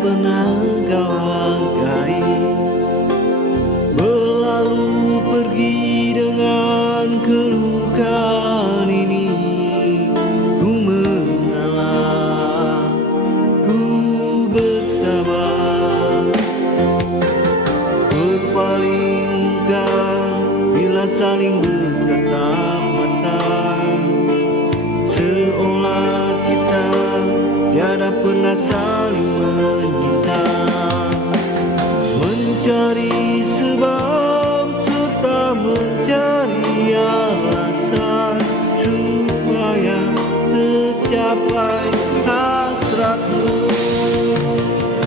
pernah kau hargai. Berlalu pergi dengan kelukaan ini. Ku mengalah, ku bersabar. Berpalingkan bila saling bertatap mata, seolah kita tiada pernah saling menyinta. Mencari sebab serta mencari alasan supaya tercapai hasratmu.